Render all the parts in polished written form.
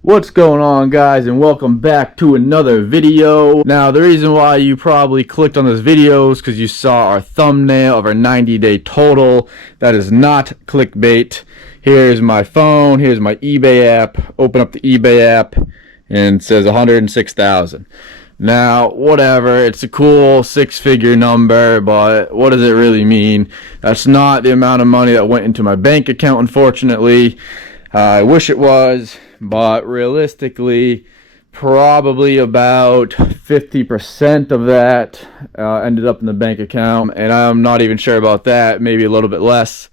What's going on, guys, and welcome back to another video. Now, the reason why you probably clicked on this video is because you saw our thumbnail of our 90-day total. That is not clickbait. Here's my phone, here's my eBay app. Open up the eBay app and it says 106,000. Now, whatever, it's a cool six-figure number, but what does it really mean? That's not the amount of money that went into my bank account, unfortunately. I wish it was, but realistically, probably about 50% of that ended up in the bank account, and I'm not even sure about that, maybe a little bit less.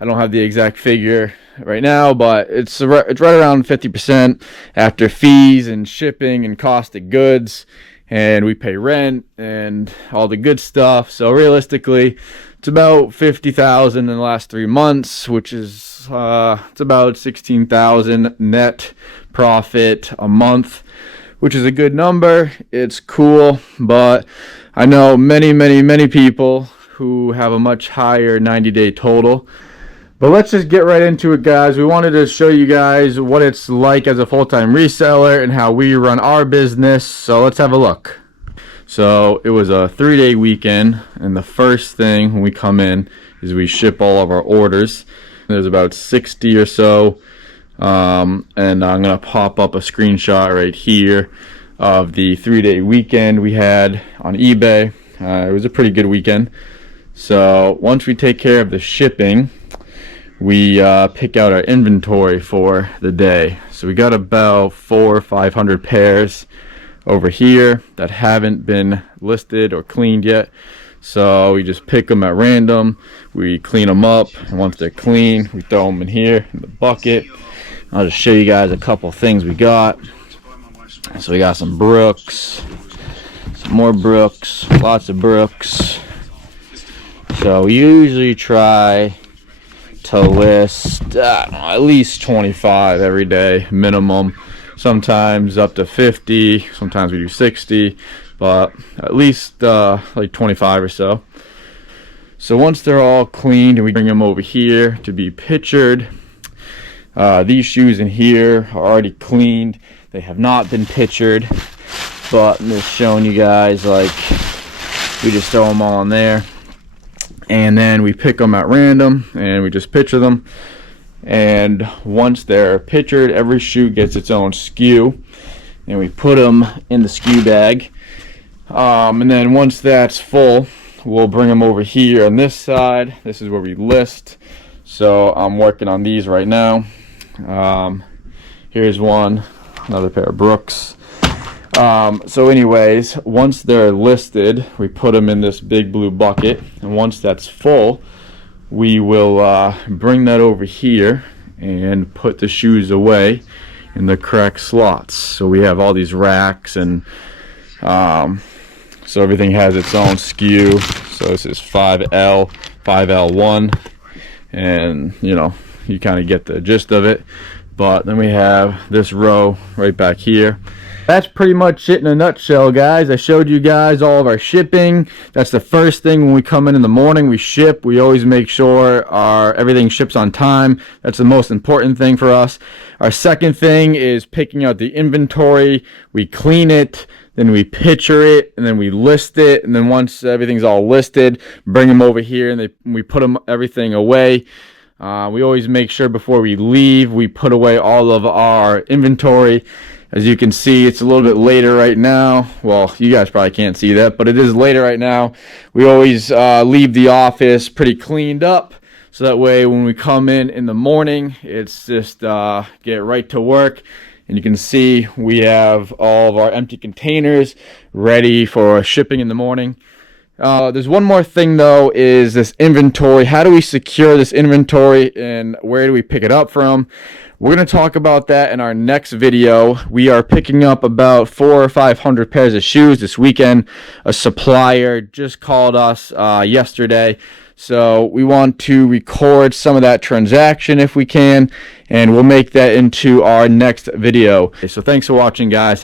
I don't have the exact figure right now, but it's right around 50% after fees and shipping and cost of goods, and we pay rent and all the good stuff. So realistically, it's about 50,000 in the last 3 months, which is it's about 16,000 net profit a month, which is a good number. It's cool, but I know many people who have a much higher 90-day total. But let's just get right into it, guys. We wanted to show you guys what it's like as a full-time reseller and how we run our business. So let's have a look. So it was a 3-day weekend, and the first thing when we come in is we ship all of our orders. There's about 60 or so, and I'm gonna pop up a screenshot right here of the 3-day weekend we had on eBay. It was a pretty good weekend. So once we take care of the shipping, we pick out our inventory for the day. So we got about 400 or 500 pairs over here that haven't been listed or cleaned yet. So we just pick them at random, we clean them up, and once they're clean, we throw them in here in the bucket. I'll just show you guys a couple things we got. So we got some Brooks, some more Brooks, lots of Brooks. So we usually try to list I don't know, at least 25 every day minimum, sometimes up to 50, sometimes we do 60, but at least like 25 or so. So once they're all cleaned, we bring them over here to be pictured. These shoes in here are already cleaned. They have not been pictured, but I'm just showing you guys, like, we just throw them all in there, and then we pick them at random and we just picture them. And once they're pictured, every shoe gets its own SKU, and we put them in the SKU bag. And then once that's full, we'll bring them over here on this side. This is where we list. So I'm working on these right now. Here's one, another pair of Brooks. So anyways, once they're listed, we put them in this big blue bucket, and once that's full, we will bring that over here and put the shoes away in the correct slots. So we have all these racks, and so everything has its own SKU. So this is 5L, 5L1, and you know, you kind of get the gist of it. But then we have this row right back here. That's pretty much it in a nutshell, guys. I showed you guys all of our shipping. That's the first thing when we come in the morning. We ship. We always make sure everything ships on time. That's the most important thing for us. Our second thing is picking out the inventory. We clean it, then we picture it, and then we list it. And then once everything's all listed, bring them over here, and we put everything away. We always make sure before we leave, we put away all of our inventory. As you can see, it's a little bit later right now. Well, you guys probably can't see that, but it is later right now. We always leave the office pretty cleaned up, so that way when we come in the morning, it's just get right to work. And you can see we have all of our empty containers ready for shipping in the morning. There's one more thing though, is this inventory. How do we secure this inventory, and where do we pick it up from? We're going to talk about that in our next video. We are picking up about 400 or 500 pairs of shoes this weekend. A supplier just called us yesterday, so we want to record some of that transaction if we can, and we'll make that into our next video. So thanks for watching, guys.